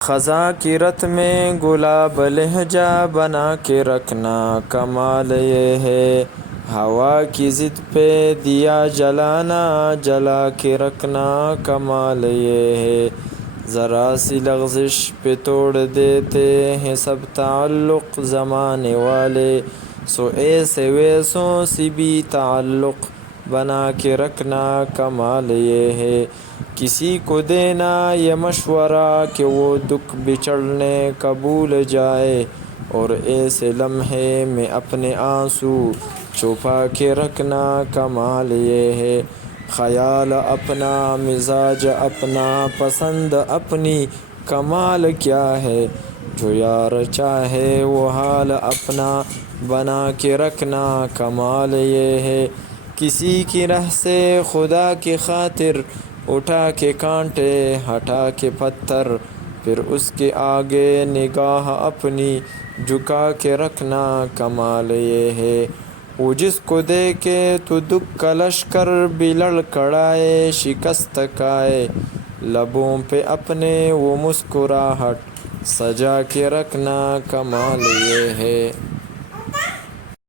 خزاں کی رت میں گلاب لہجہ بنا کے رکھنا کمال یہ ہے، ہوا کی ضد پہ دیا جلانا جلا کے رکھنا کمال یہ ہے، ذرا سی لغزش پہ توڑ دیتے ہیں سب تعلق زمانے والے، سو ایسے ویسوں سے بھی تعلق بنا کے رکھنا کمال یہ ہے، کسی کو دینا یہ مشورہ کہ وہ دکھ بچھڑنے کا بھول جائے، اور ایسے لمحے میں اپنے آنسو چھپا کے رکھنا کمال یہ ہے، خیال اپنا مزاج اپنا پسند اپنی کمال کیا ہے، جو یار چاہے وہ حال اپنا بنا کے رکھنا کمال یہ ہے، کسی کی راہ سے خدا کی خاطر اٹھا کے کانٹے ہٹا کے پتھر، پھر اس کے آگے نگاہ اپنی جھکا کے رکھنا کمال یہ ہے، وہ جس کو دیکھے تو دکھ کا لشکر بھی لڑکھڑائے شکست کھائے، لبوں پہ اپنے وہ مسکراہٹ سجا کے رکھنا کمال یہ ہے۔